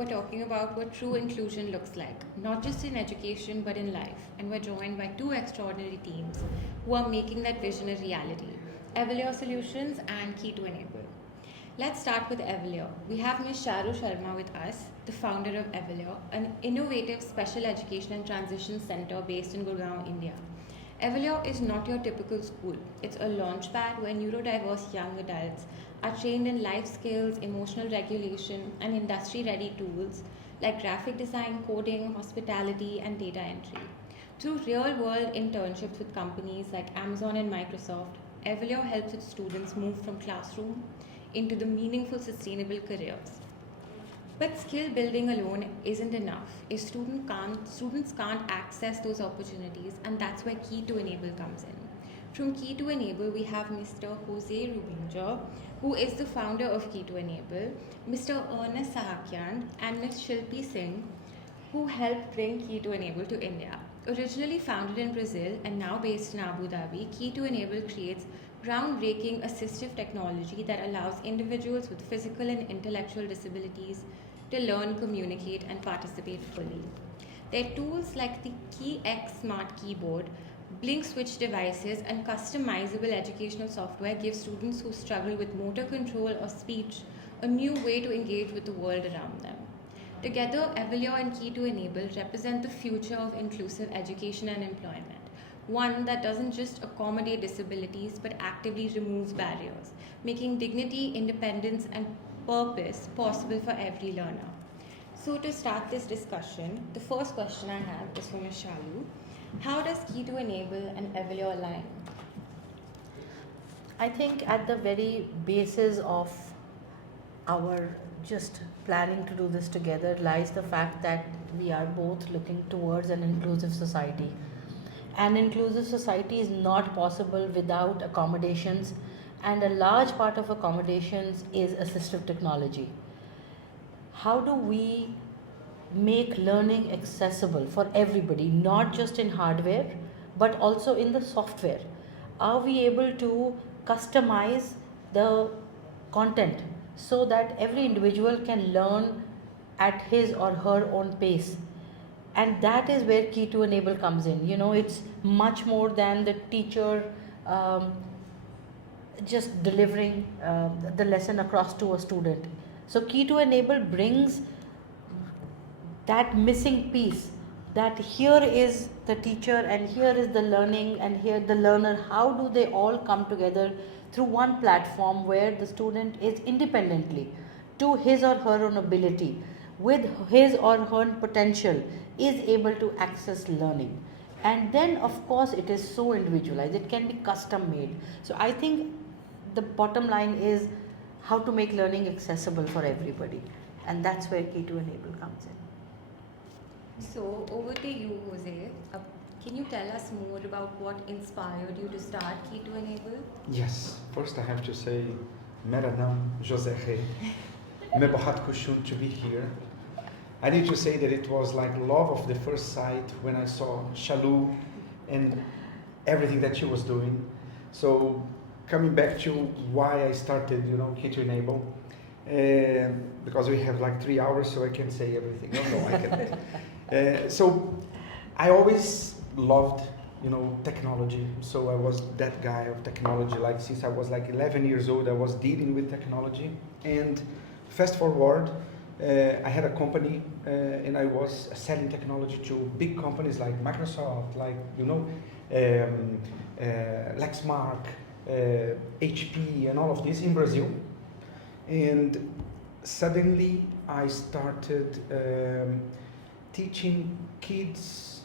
we're talking about what true inclusion looks like, not just in education but in life. And we're joined by two extraordinary teams who are making that vision a reality, Evoluer Solutions and Key2enable. Let's start with Evoluer. We have Ms. Sharu Sharma with us, the founder of Evoluer, an innovative special education and transition center based in Gurgaon, India. Evoluer is not your typical school. It's a launchpad where neurodiverse young adults are trained in life skills, emotional regulation, and industry ready tools like graphic design, coding, hospitality, and data entry. Through real world internships with companies like Amazon and Microsoft, Evoluer helps its students move from classroom into the meaningful, sustainable careers. But skill building alone isn't enough. If students can't access those opportunities, and that's where Key2enable comes in. From Key2enable, we have Mr. Jose Rubinger, who is the founder of Key2enable, Mr. Ernest Sahakyan, and Ms. Shilpi Singh, who helped bring Key2enable to India. Originally founded in Brazil and now based in Abu Dhabi, Key2enable creates groundbreaking assistive technology that allows individuals with physical and intellectual disabilities to learn, communicate, and participate fully. Their tools like the KeyX Smart Keyboard, blink switch devices, and customizable educational software give students who struggle with motor control or speech a new way to engage with the world around them. Together, Evoluer and Key2enable represent the future of inclusive education and employment, one that doesn't just accommodate disabilities but actively removes barriers, making dignity, independence, and purpose possible for every learner. So, to start this discussion, the first question I have is for Ms. Shalu. How does Key2enable and Evoluer align? I think at the very basis of our just planning to do this together lies the fact that we are both looking towards an inclusive society. An inclusive society is not possible without accommodations, and a large part of accommodations is assistive technology. How do we make learning accessible for everybody, not just in hardware but also in the software? Are we able to customize the content so that every individual can learn at his or her own pace? And that is where Key2enable comes in. It's much more than the teacher just delivering the lesson across to a student. So Key2enable brings that missing piece, that here is the teacher and here is the learning and here the learner. How do they all come together through one platform where the student is independently to his or her own ability, with his or her potential, is able to access learning? And then of course it is so individualized, it can be custom made. So I think the bottom line is how to make learning accessible for everybody, and that's where Key2enable comes in. So, over to you, Jose. Can you tell us more about what inspired you to start Key2enable? Yes, first I have to say, मेरा नाम Jose है. मैं बहुत खुश हूँ to be here. I need to say that it was like love of the first sight when I saw Shalu and everything that she was doing. So coming back to why I started, Key2enable, because we have like 3 hours, so I can say everything. No, I can't. So I always loved, technology. So I was that guy of technology. Like since I was like 11 years old, I was dealing with technology. And fast forward, I had a company and I was selling technology to big companies like Microsoft, like, Lexmark, HP, and all of this in Brazil. And suddenly I started teaching kids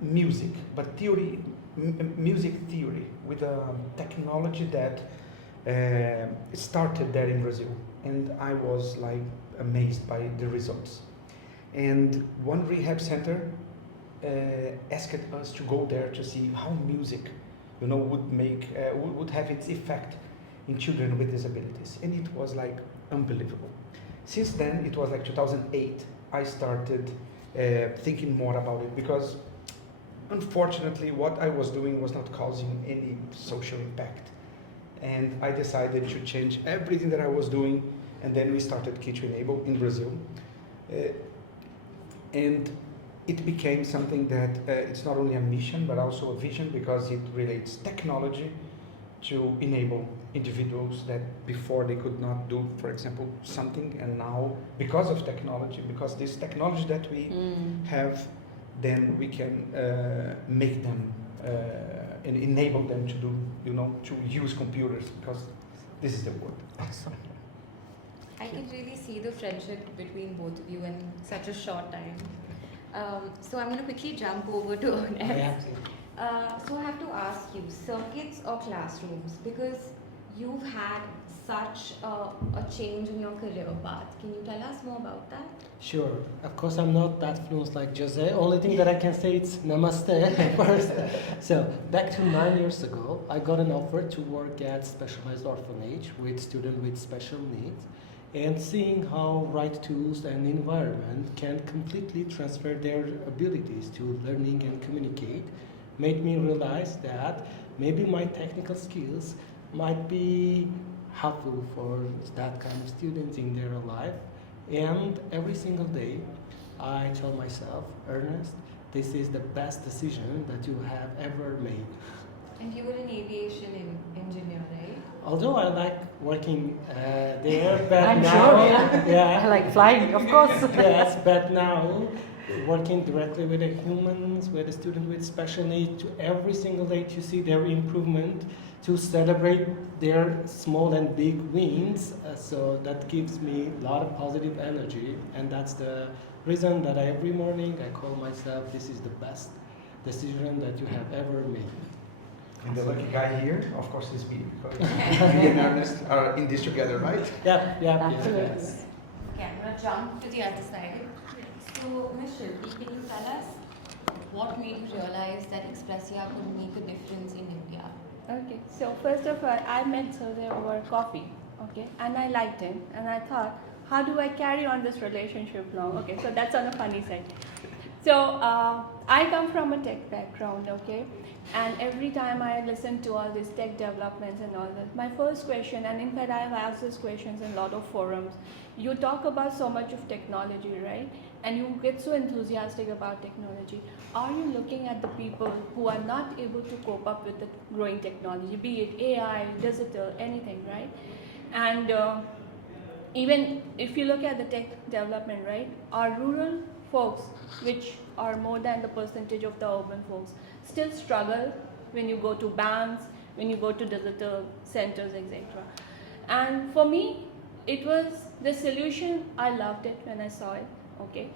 music, but music theory, with a technology that started there in Brazil. And I was like amazed by the results. And one rehab center asked us to go there to see how music, would have its effect in children with disabilities. And it was like unbelievable. Since then, it was like 2008, I started thinking more about it, because unfortunately what I was doing was not causing any social impact. And I decided to change everything that I was doing and then we started Key2enable in Brazil. And it became something that it's not only a mission but also a vision, because it relates technology to enable individuals that before they could not do, for example, something, and now because of technology, because this technology that we have, then we can make them and enable them to do, to use computers, because this is the word. Awesome. I can really see the friendship between both of you in such a short time. So I'm going to quickly jump over to Ernest. So I have to ask you, circuits or classrooms? Because you've had such a change in your career path. Can you tell us more about that? Sure. Of course, I'm not that fluent like Jose. Only thing that I can say is namaste first. So back to 9 years ago, I got an offer to work at specialized orphanage with students with special needs, and seeing how right tools and environment can completely transfer their abilities to learning and communicate made me realize that maybe my technical skills might be helpful for that kind of students in their life. And every single day I tell myself, Ernest, this is the best decision that you have ever made. And you were an aviation engineer, right? Although I like working there, but I'm now, sure, yeah. yeah, I like flying, of course. yes, but now working directly with the humans, with the students with special needs, to every single day to see their improvement, to celebrate their small and big wins. So that gives me a lot of positive energy, and that's the reason that every morning I call myself, this is the best decision that you have ever made. And the lucky guy here, of course, is me, because me and Ernest are in this together, right? Yeah, Absolutely. yes. Okay, I'm going to jump to the other side. So, Ms. Shilpi, can you tell us what made you realize that Expressia could make a difference in India? Okay, so first of all, I met Jose over coffee, okay, and I liked him, and I thought, how do I carry on this relationship now? Okay, so that's on the funny side. So I come from a tech background, okay, and every time I listen to all these tech developments and all that, my first question, and in fact I have asked these questions in a lot of forums, you talk about so much of technology, right? And you get so enthusiastic about technology. Are you looking at the people who are not able to cope up with the growing technology, be it AI, digital, anything, right? And even if you look at the tech development, right, our rural folks, which are more than the percentage of the urban folks, still struggle when you go to banks, when you go to digital centers, etc. And for me, it was the solution. I loved it when I saw it, okay,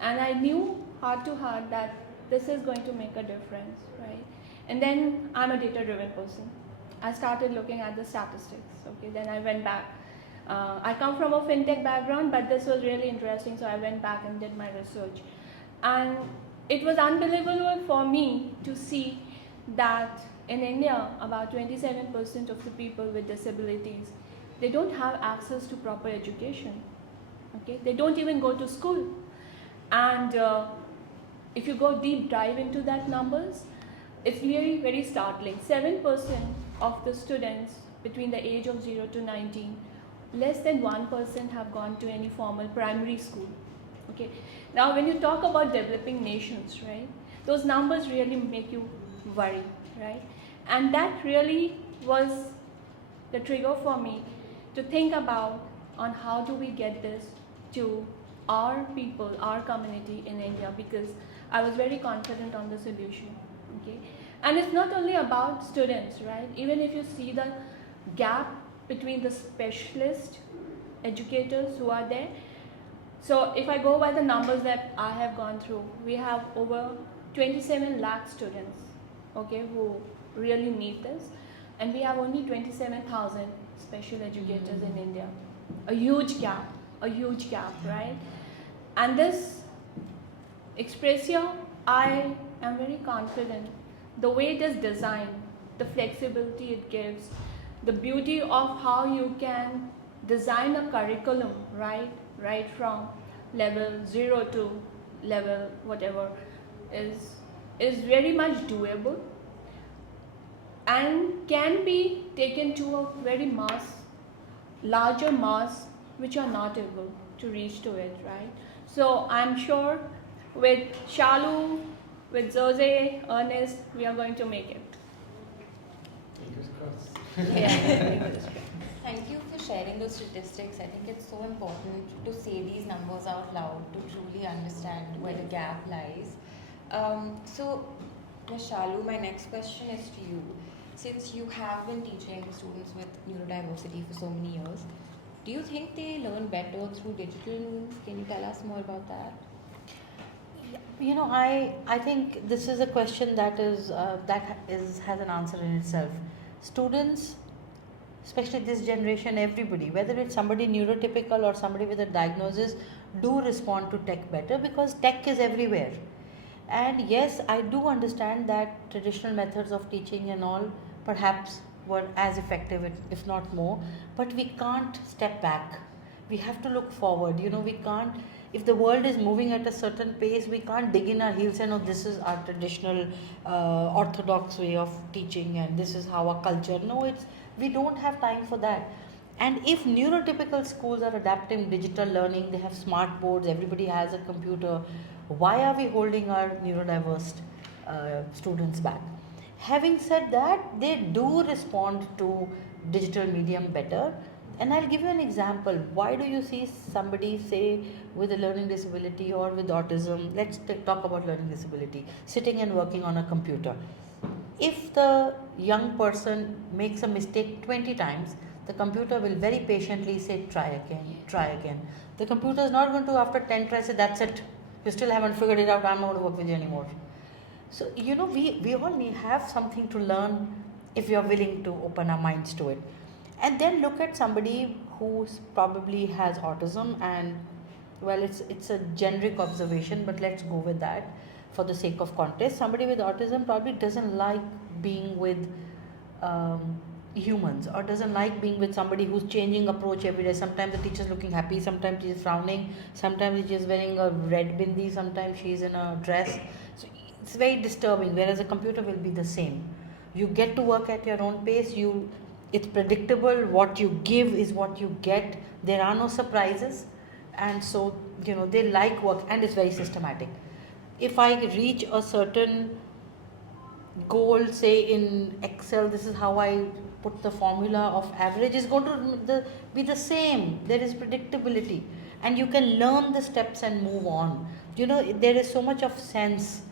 and I knew heart to heart that this is going to make a difference, right? And then I'm a data-driven person. I started looking at the statistics, okay, then I went back. I come from a fintech background, but this was really interesting, so I went back and did my research. And it was unbelievable for me to see that in India, about 27% of the people with disabilities, they don't have access to proper education. Okay, they don't even go to school. And if you go deep dive into that numbers, it's really very startling. 7% of the students between the age of 0 to 19, less than 1% have gone to any formal primary school. Okay. Now, when you talk about developing nations, right, those numbers really make you worry, right? And that really was the trigger for me to think about on how do we get this to our people, our community in India, because I was very confident on the solution. Okay. And it's not only about students, right? Even if you see the gap between the specialist educators who are there. So if I go by the numbers that I have gone through, we have over 27 lakh students, okay, who really need this. And we have only 27,000 special educators in India. A huge gap, right? And this Expressia, I am very confident. The way it is designed, the flexibility it gives, the beauty of how you can design a curriculum, right from level 0 to level whatever, is very much doable and can be taken to a very larger mass which are not able to reach to it, right? So I'm sure with Shalu, with Jose, Ernest, we are going to make it. Fingers crossed. Yeah. Thank you for sharing those statistics. I think it's so important to say these numbers out loud to truly understand where the gap lies. So, Ms. Shalu, my next question is to you. Since you have been teaching students with neurodiversity for so many years, do you think they learn better through digital means? Can you tell us more about that? You know, I think this is a question that has an answer in itself. Students, especially this generation, everybody, whether it's somebody neurotypical or somebody with a diagnosis, do respond to tech better because tech is everywhere. And yes, I do understand that traditional methods of teaching and all perhaps were as effective, if not more, but we can't step back. We have to look forward. You know, we can't, if the world is moving at a certain pace, we can't dig in our heels and, oh, this is our traditional orthodox way of teaching and this is how our culture. No, we don't have time for that. And if neurotypical schools are adapting digital learning, they have smart boards, everybody has a computer, why are we holding our neurodiverse students back? Having said that, they do respond to digital medium better. And I'll give you an example. Why do you see somebody, say, with a learning disability or with autism, let's talk about learning disability, sitting and working on a computer? If the young person makes a mistake 20 times, the computer will very patiently say, try again, try again. The computer is not going to, after 10 tries, say, that's it. You still haven't figured it out, I'm not going to work with you anymore. So, you know, we all have something to learn if we are willing to open our minds to it. And then look at somebody who probably has autism and, well, it's a generic observation, but let's go with that for the sake of context. Somebody with autism probably doesn't like being with humans or doesn't like being with somebody who's changing approach every day. Sometimes the teacher's looking happy, sometimes she's frowning, sometimes she's wearing a red bindi, sometimes she's in a dress. So it's very disturbing, whereas a computer will be the same. You get to work at your own pace, it's predictable, what you give is what you get, there are no surprises, and so, you know, they like work and it's very systematic. If I reach a certain goal, say in Excel, this is how I put the formula of average, is going to be the same. There is predictability and you can learn the steps and move on. You know, there is so much of sense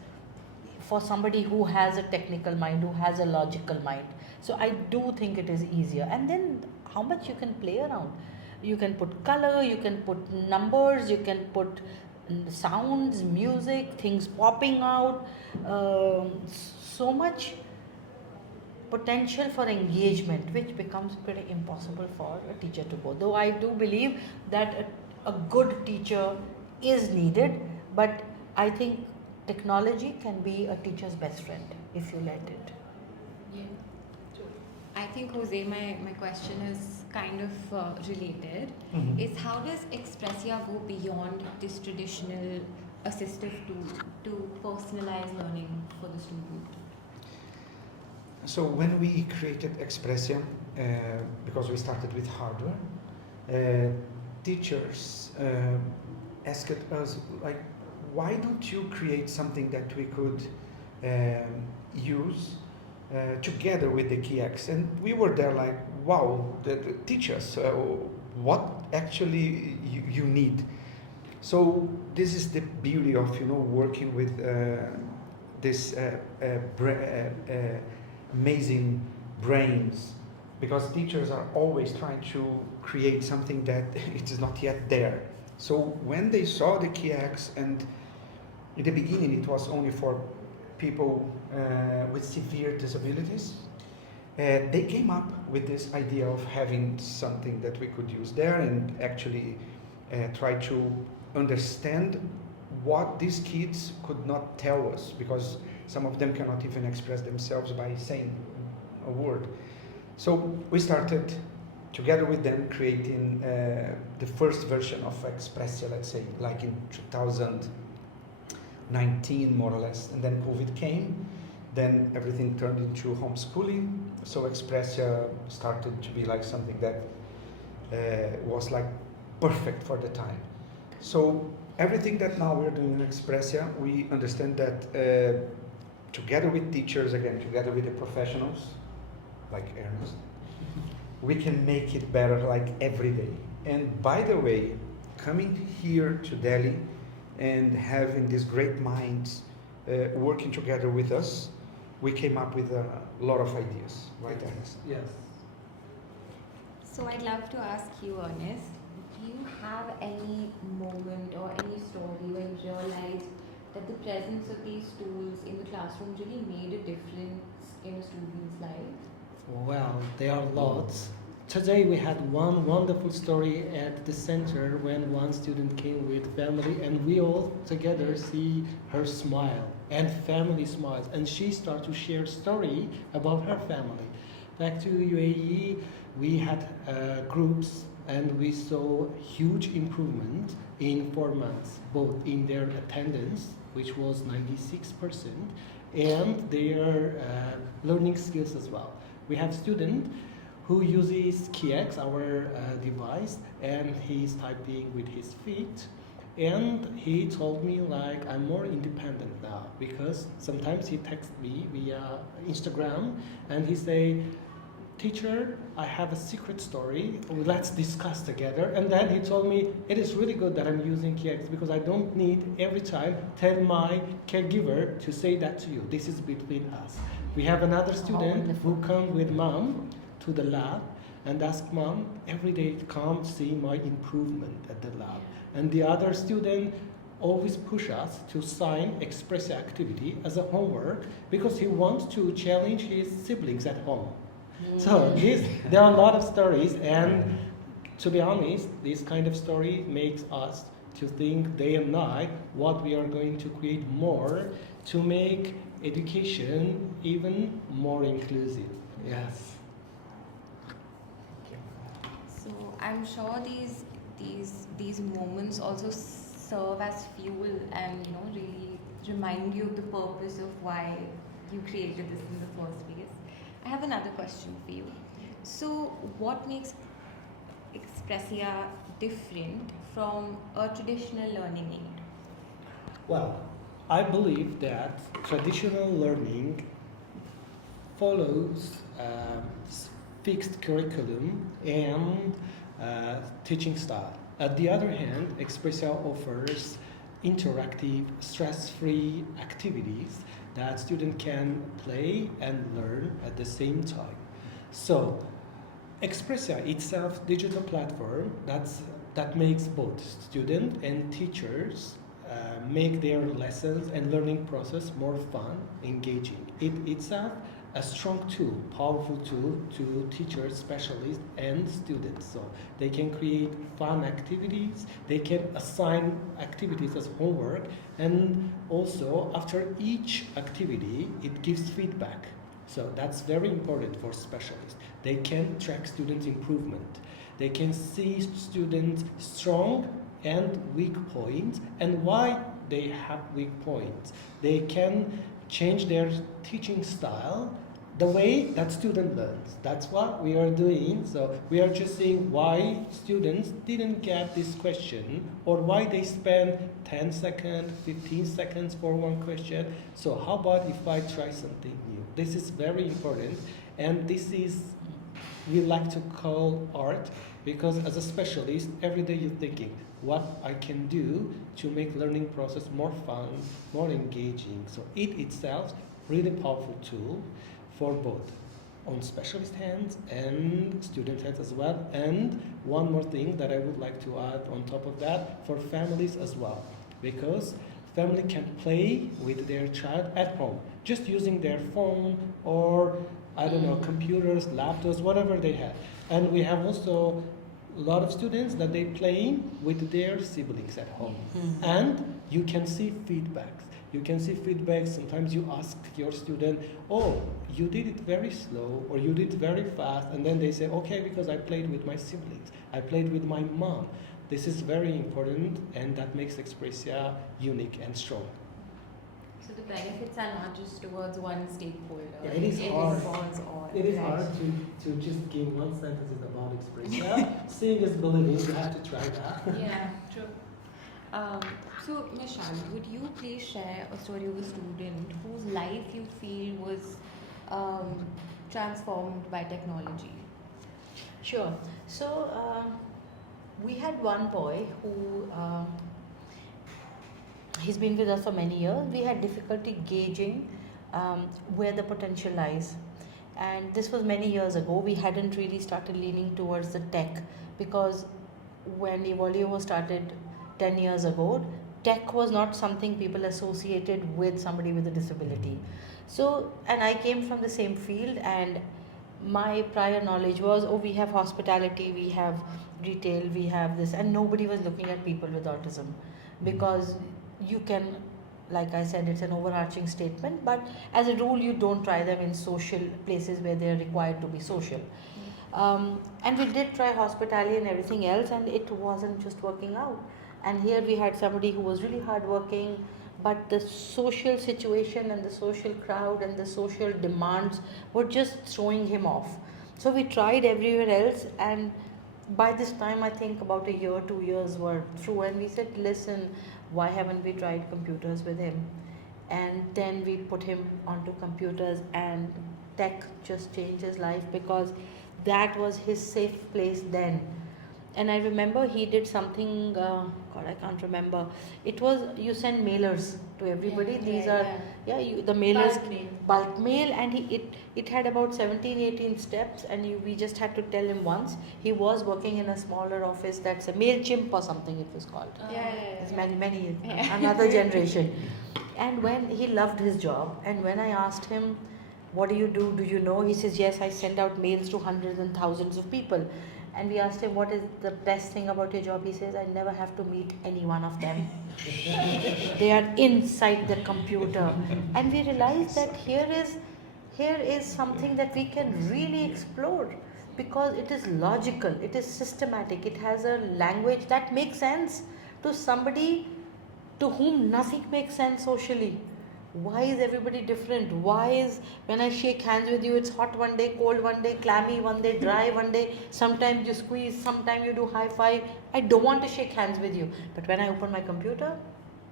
for somebody who has a technical mind, who has a logical mind. So I do think it is easier. And then how much you can play around. You can put color, you can put numbers, you can put sounds, music, things popping out, so much potential for engagement, which becomes pretty impossible for a teacher to go. Though I do believe that a good teacher is needed, but I think technology can be a teacher's best friend if you let it. Yeah. I think, Jose, my question is kind of related. Mhm. Is how does Expressia go beyond this traditional assistive tool to personalize learning for the student? So when we created Expressia, because we started with hardware, teachers asked us, like, why don't you create something that we could use together with the KeyX? And we were there like, wow, teach us what actually you need. So this is the beauty of, you know, working with this amazing brains, because teachers are always trying to create something that it is not yet there. So when they saw the KeyX, and in the beginning it was only for people with severe disabilities, they came up with this idea of having something that we could use there and actually try to understand what these kids could not tell us, because some of them cannot even express themselves by saying a word. So we started together with them creating the first version of Expressia, let's say, like in 2019 more or less, and then COVID came, then everything turned into homeschooling, so Expressia started to be like something that was like perfect for the time. So everything that now we're doing in Expressia, we understand that together with teachers, again, together with the professionals, like Ernest, we can make it better like every day. And by the way, coming here to Delhi and having these great minds working together with us, we came up with a lot of ideas, right, Ernest? Yes. So I'd love to ask you, Ernest, do you have any moment or any story where you realized that the presence of these tools in the classroom really made a difference in a student's life? Well, there are lots. Today we had one wonderful story at the center when one student came with family and we all together see her smile and family smiles and she started to share story about her family. Back to UAE, we had groups and we saw huge improvement in 4 months, both in their attendance, which was 96%, and their learning skills as well. We have student who uses KeyX, our device, and he's typing with his feet. And he told me like, I'm more independent now because sometimes he texts me via Instagram and he say, teacher, I have a secret story, let's discuss together. And then he told me, it is really good that I'm using KeyX because I don't need every time tell my caregiver to say that to you. This is between us. We have another student who come with mom to the lab and ask mom every day to come see my improvement at the lab. And the other student always push us to sign Expressia activity as a homework because he wants to challenge his siblings at home. So there are a lot of stories, and to be honest, this kind of story makes us to think day and night what we are going to create more to make education even more inclusive. Yes. So I'm sure these moments also serve as fuel and really remind you of the purpose of why you created this in the first place. I have another question for you. So what makes Expressia different from a traditional learning aid? Well, I believe that traditional learning follows fixed curriculum and teaching style. At the other hand, Expressia offers interactive, stress-free activities that students can play and learn at the same time. So, Expressia itself, digital platform that makes both students and teachers make their lessons and learning process more fun, engaging. It itself a strong tool, powerful tool to teachers, specialists, and students. So they can create fun activities, they can assign activities as homework, and also after each activity, it gives feedback. So that's very important for specialists. They can track students' improvement. They can see students' strong and weak points and why they have weak points. They can change their teaching style the way that student learns. That's what we are doing. So we are just seeing why students didn't get this question or why they spend 10 seconds, 15 seconds for one question. So how about if I try something new? This is very important, and this is we like to call art because as a specialist, every day you're thinking what I can do to make learning process more fun, more engaging. So it itself really powerful tool for both on specialist hands and student hands as well. And one more thing that I would like to add on top of that, for families as well, because family can play with their child at home, just using their phone or I don't know, computers, laptops, whatever they have. And we have also a lot of students that they playing with their siblings at home. And you can see feedbacks. You can see feedback. Sometimes you ask your student, oh, you did it very slow or you did it very fast. And then they say, okay, because I played with my siblings. I played with my mom. This is very important, and that makes Expressia unique and strong. So the benefits are not just towards one stakeholder. Yeah, it is it hard. involves all. It is right? hard to just give one sentence about expression. Seeing is believing. You have to try that. Yeah, true. So, Michelle, would you please share a story of a student whose life you feel was transformed by technology? Sure. So we had one boy who he's been with us for many years. We had difficulty gauging where the potential lies, and this was many years ago. We hadn't really started leaning towards the tech, because when Evoluer was started 10 years ago, tech was not something people associated with somebody with a disability. So, and I came from the same field, and my prior knowledge was, oh, we have hospitality, we have retail, we have this, and nobody was looking at people with autism, because you can, like I said, it's an overarching statement, but as a rule you don't try them in social places where they're required to be social. And we did try hospitality and everything else, and it wasn't just working out. And here we had somebody who was really hardworking, but the social situation and the social crowd and the social demands were just throwing him off. So we tried everywhere else, and by this time I think about a year, 2 years were through, and we said, listen, why haven't we tried computers with him? And then we put him onto computers, and tech just changed his life, because that was his safe place then. And I remember he did something, God, I can't remember. It was, you send mailers to everybody. These are, the mailers, bulk mail, and it had about 17, 18 steps, and we just had to tell him once. He was working in a smaller office, that's a MailChimp or something it was called. It's many, another generation. And when he loved his job, and when I asked him, what do? Do you know? He says, yes, I send out mails to hundreds and thousands of people. And we asked him, what is the best thing about your job? He says, I never have to meet any one of them. They are inside the computer. And we realized that here is something that we can really explore, because it is logical, it is systematic, it has a language that makes sense to somebody to whom nothing makes sense socially. Why is everybody different? Why is, when I shake hands with you, it's hot one day, cold one day, clammy one day, dry one day, sometimes you squeeze, sometimes you do high five. I don't want to shake hands with you. But when I open my computer,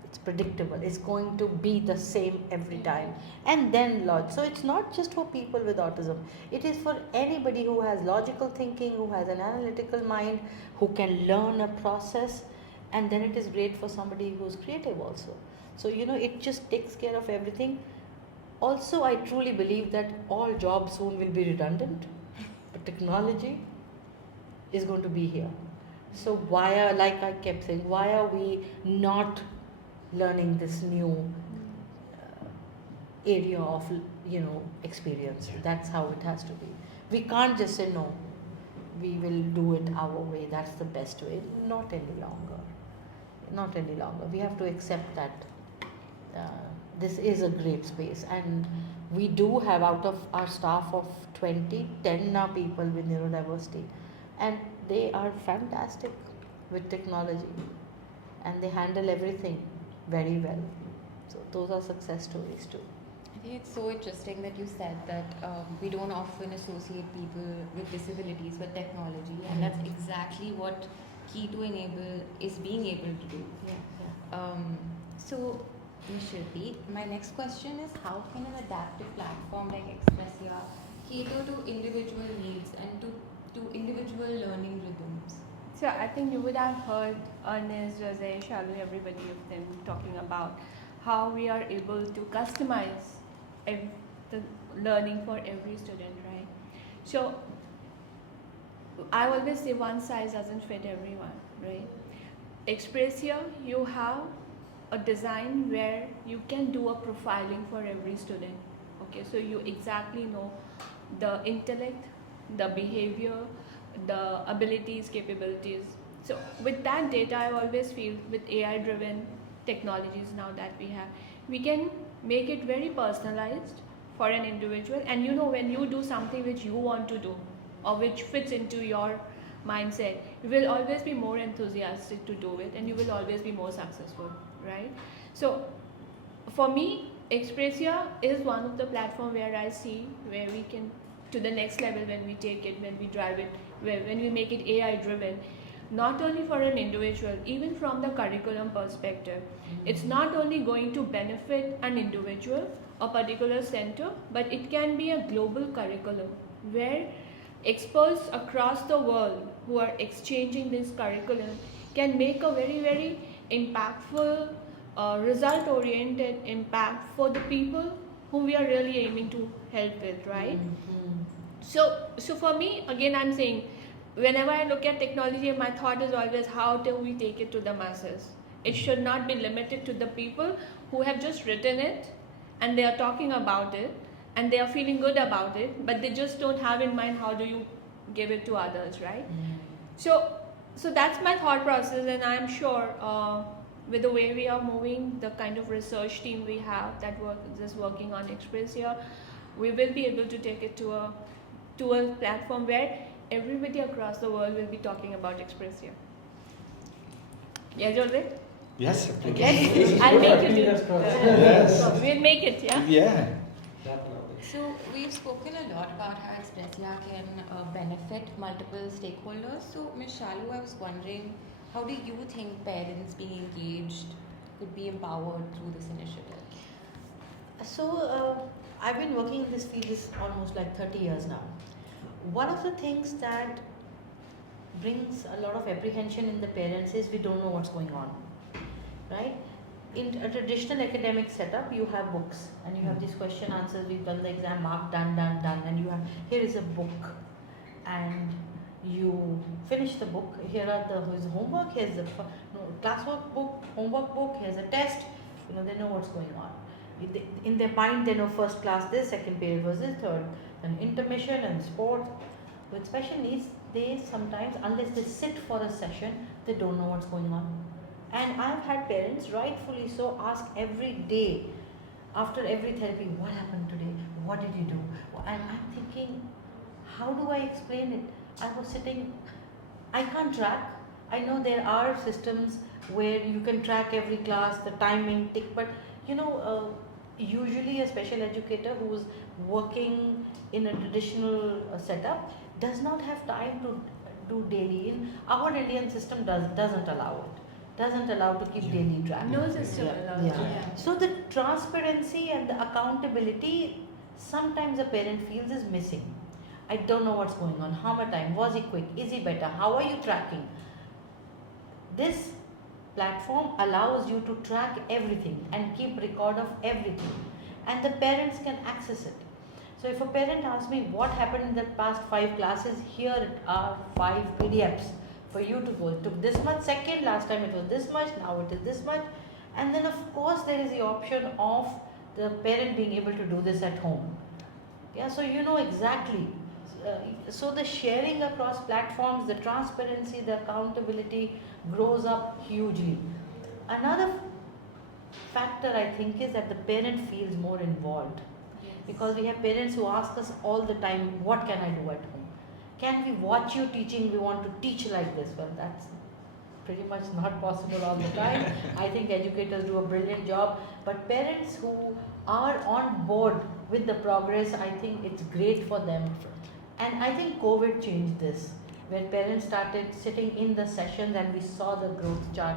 it's predictable. It's going to be the same every time. And then so it's not just for people with autism. It is for anybody who has logical thinking, who has an analytical mind, who can learn a process. And then it is great for somebody who's creative also. So, it just takes care of everything. Also, I truly believe that all jobs soon will be redundant, but technology is going to be here. So like I kept saying, why are we not learning this new area of, experience? That's how it has to be. We can't just say, no, we will do it our way, that's the best way. Not any longer. Not any longer. We have to accept that this is a great space, and we do have, out of our staff of 10 are people with neurodiversity, and they are fantastic with technology, and they handle everything very well. So those are success stories too. I think it's so interesting that you said that we don't often associate people with disabilities with technology, and that's exactly what Key2enable is being able to do. So, Ms. Shilpi, my next question is, how can an adaptive platform like Expressia cater to individual needs and to individual learning rhythms? So I think you would have heard Ernest, Jose, Shalu, everybody of them talking about how we are able to customize the learning for every student, right? So I always say one size doesn't fit everyone, right? Expressia, you have a design where you can do a profiling for every student. Okay, so you exactly know the intellect, the behavior, the abilities, capabilities. So with that data, I always feel with AI driven technologies now that we can make it very personalized for an individual. And when you do something which you want to do or which fits into your mindset, you will always be more enthusiastic to do it, and you will always be more successful, right? So for me, Expressia is one of the platform where I see where we can to the next level when we take it, when we drive it, when we make it AI driven, not only for an individual, even from the curriculum perspective. It's not only going to benefit an individual, a particular center, but it can be a global curriculum where experts across the world who are exchanging this curriculum can make a very, very impactful, result oriented impact for the people whom we are really aiming to help with, right? So for me, again, I'm saying, whenever I look at technology, my thought is always how do we take it to the masses? It should not be limited to the people who have just written it and they are talking about it and they are feeling good about it, but they just don't have in mind how do you give it to others, right? So that's my thought process, and I'm sure with the way we are moving, the kind of research team we have that is working on Expressia, we will be able to take it to a platform where everybody across the world will be talking about Expressia. Yeah, Jose? Yes, I'll make you do Fingers it. crossed. Yes. We'll make it, yeah? Yeah. Definitely. So we've spoken a lot about how Expressia can benefit multiple stakeholders. So Ms. Shalu, I was wondering, how do you think parents being engaged could be empowered through this initiative? So I've been working in this field is almost like 30 years now. One of the things that brings a lot of apprehension in the parents is we don't know what's going on, right? In a traditional academic setup, you have books and you have these question answers. We've done the exam, mark, done, and you have here is a book, and you finish the book. Here's the homework. Here's the classwork book, homework book. Here's a test. They know what's going on. In their mind, they know first class this, second period was this, third, then intermission and sport. With special needs, they sometimes, unless they sit for a session, they don't know what's going on. And I've had parents, rightfully so, ask every day, after every therapy, what happened today? What did you do? And I'm thinking, how do I explain it? I was sitting, I can't track. I know there are systems where you can track every class, the timing, tick, but usually a special educator who's working in a traditional setup does not have time to do daily. In our Indian system doesn't allow it. Doesn't allow to keep daily track. No system allows. So the transparency and the accountability sometimes a parent feels is missing. I don't know what's going on. How much time? Was he quick? Is he better? How are you tracking? This platform allows you to track everything and keep record of everything, and the parents can access it. So if a parent asks me what happened in the past 5 classes, here are 5 PDFs for you to go. It took this much second, last time it was this much, now it is this much. And then of course there is the option of the parent being able to do this at home. Yeah, so you know exactly. So the sharing across platforms, the transparency, the accountability grows up hugely. Another factor I think is that the parent feels more involved. Because we have parents who ask us all the time, what can I do at home? Can we watch you teaching? We want to teach like this. Well, that's pretty much not possible all the time. I think educators do a brilliant job, but parents who are on board with the progress, I think it's great for them. And I think COVID changed this, when parents started sitting in the sessions and we saw the growth chart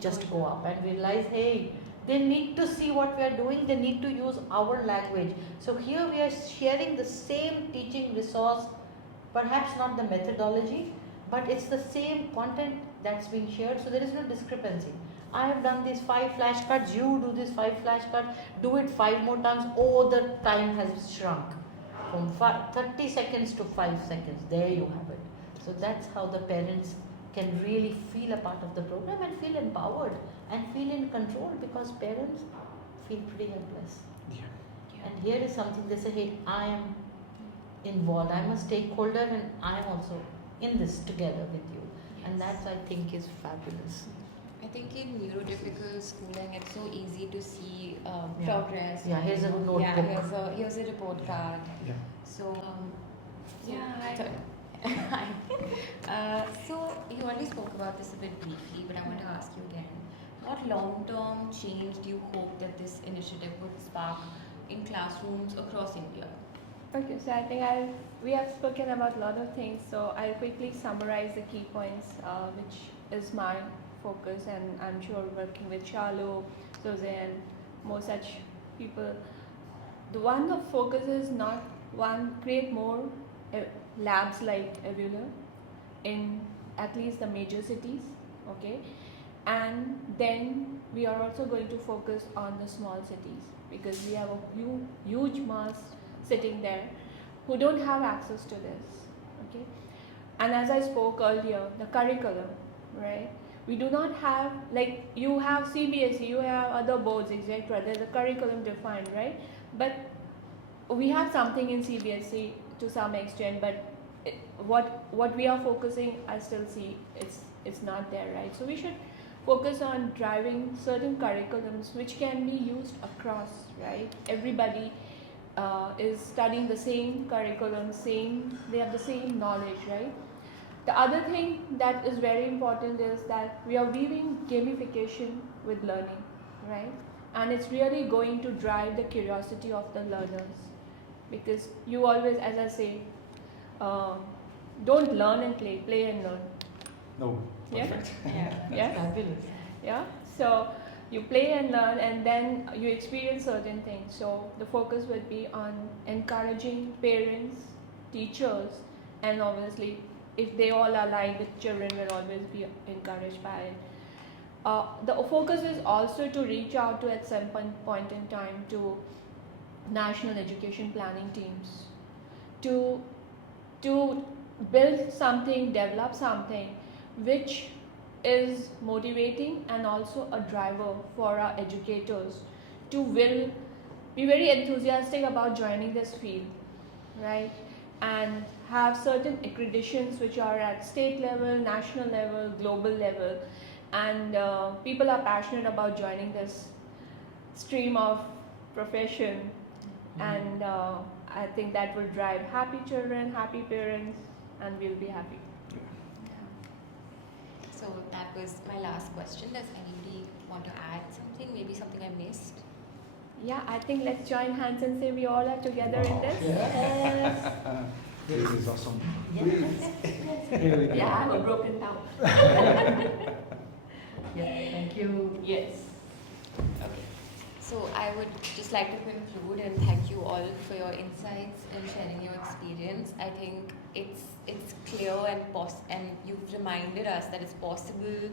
just go up, and we realized, hey, they need to see what we are doing, they need to use our language. So here we are sharing the same teaching resource, perhaps not the methodology, but it's the same content that's being shared, so there is no discrepancy. I have done these 5 flashcards, you do this 5 flashcards, do it 5 more times, oh, the time has shrunk from 30 seconds to 5 seconds, there you have it. So that's how the parents can really feel a part of the program and feel empowered and feel in control, because parents feel pretty helpless. And here is something they say, hey, I am involved, I'm a stakeholder, and I am also in this together with you. And that's, I think, is fabulous. I think in neurotypical schooling, it's so easy to see progress. Yeah, here's a notebook. Yeah, here's a report card. Yeah. So, Yeah. so you already spoke about this a bit briefly, but I want to ask you again. what long-term change do you hope that this initiative would spark in classrooms across India? Okay, so I think we have spoken about a lot of things, so I'll quickly summarize the key points, which is my focus, and I'm sure working with Charlo, Jose, and more such people. The one of focus is not one, create more labs like Evuler in at least the major cities, okay? And then we are also going to focus on the small cities because we have a huge mass sitting there who don't have access to this, okay? And as I spoke earlier, the curriculum, right? We do not have, like you have CBSE, you have other boards, etc. There's a curriculum defined, right? But we have something in CBSE to some extent, but what we are focusing, I still see it's not there, right? So we should focus on driving certain curriculums which can be used across, right? Everybody is studying the same curriculum, they have the same knowledge, right? The other thing that is very important is that we are weaving gamification with learning, right? And it's really going to drive the curiosity of the learners, because you always, as I say, don't learn and play and learn. No, Yeah? perfect. Yeah? Fabulous. Yeah, so you play and learn, and then you experience certain things. So the focus would be on encouraging parents, teachers, and obviously if they all align, the children will always be encouraged by it. The focus is also to reach out to, at some point in time, to national education planning teams to build something, develop something which is motivating and also a driver for our educators to will be very enthusiastic about joining this field, right? And have certain accreditations which are at state level, national level, global level, and people are passionate about joining this stream of profession, and I think that will drive happy children, happy parents, and we'll be happy. So that was my last question. Does anybody want to add something? Maybe something I missed? Yeah, I think let's join hands and say we all are together in this. Yes. This is awesome. Here we go. Yeah, I have a broken down. Yeah, thank you. Yes. Okay. So I would just like to conclude and thank you all for your insights and sharing your experience. I think it's clear and you've reminded us that it's possible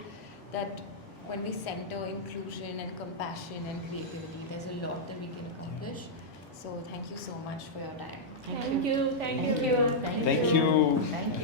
that when we center inclusion and compassion and creativity, there's a lot that we can accomplish. So thank you so much for your time. Thank you. Thank you. Thank Thank you. you. Thank you.